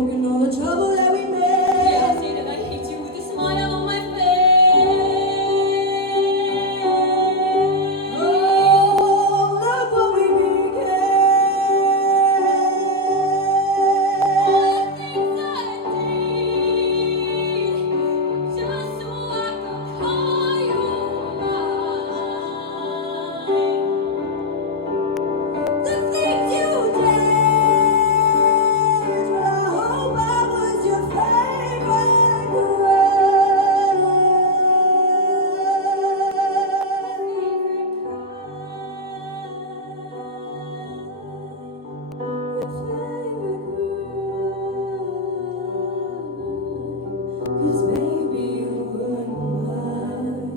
forgotten all the trouble that we made. Yeah, I say that I hate you with a smile on my face. Oh, look what we became. All the things I did, just so I could call you mine. The things you did, but I hope I was your favorite Cause baby you were mine.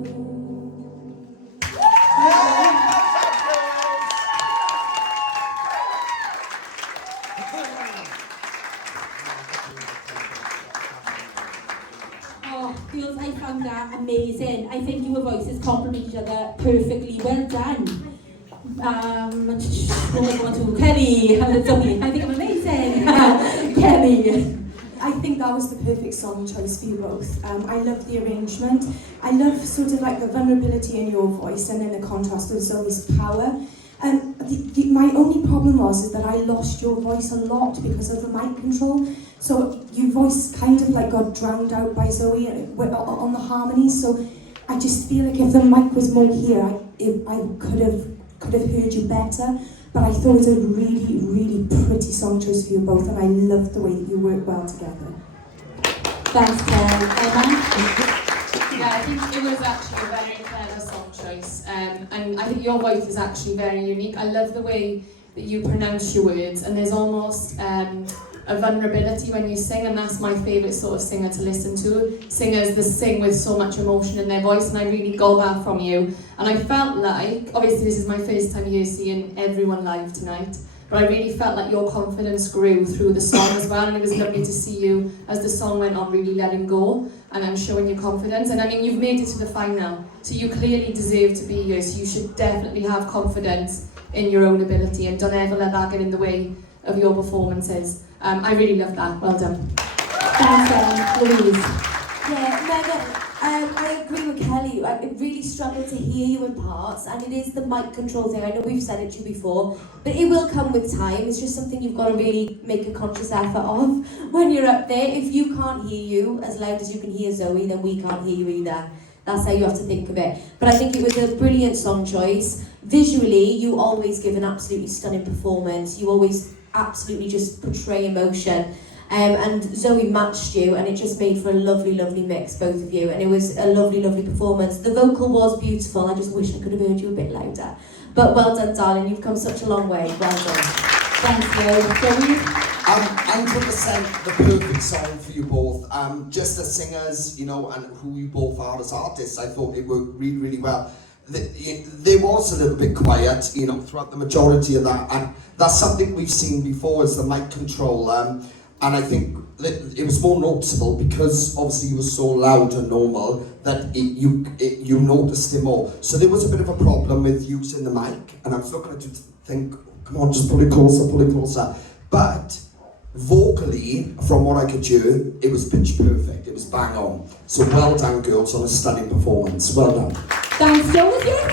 Oh, girls, I found that amazing. I think your voices complement each other perfectly. Well done. What am I going to? Kelly. Zoe. I think I'm amazing. Kelly. I think that was the perfect song choice for you both. I love the arrangement. I love sort of like the vulnerability in your voice and then the contrast of Zoe's power. My only problem was is that I lost your voice a lot because of the mic control. So your voice kind of like got drowned out by Zoe on the harmonies. So I just feel like if the mic was more here, I could have heard you better. But I thought it was a really, really pretty song choice for you both, and I loved the way that you work well together. Thanks, Kelly. Emma. Yeah, I think it was actually a very clever song choice, and I think your voice is actually very unique. I love the way that you pronounce your words, and there's almost a vulnerability when you sing, and that's my favourite sort of singer to listen to. Singers that sing with so much emotion in their voice, and I really got that from you. And I felt like, obviously this is my first time here seeing everyone live tonight, but I really felt like your confidence grew through the song as well, and it was lovely to see you as the song went on really letting go and showing your confidence. And I mean, you've made it to the final, so you clearly deserve to be here, so you should definitely have confidence in your own ability and don't ever let that get in the way of your performances. I really love that. Well done. Thanks, Louise. Yeah, Megan, I agree with Kelly. I really struggled to hear you in parts, and it is the mic control thing. I know we've said it to you before, but it will come with time. It's just something you've got to really make a conscious effort of when you're up there. If you can't hear you as loud as you can hear Zoe, then we can't hear you either. That's how you have to think of it. But I think it was a brilliant song choice. Visually, you always give an absolutely stunning performance. You always absolutely just portray emotion. And Zoe matched you, and it just made for a lovely, lovely mix, both of you. And it was a lovely, lovely performance. The vocal was beautiful. I just wish I could have heard you a bit louder. But well done, darling. You've come such a long way. Well done. Thanks, Zoe. 100% the perfect song for you both. Just as singers, you know, and who you both are as artists, I thought it worked really, really well. There was a little bit quiet, you know, throughout the majority of that, and that's something we've seen before is the mic control. And I think it was more noticeable because obviously you were so loud and normal that you noticed it more. So there was a bit of a problem with using the mic, and I was looking at you to think, come on, just pull it closer, pull it closer. But vocally, from what I could hear, it was pitch perfect. It was bang on. So well done, girls, on a stunning performance. Well done. Thanks, Joe. With your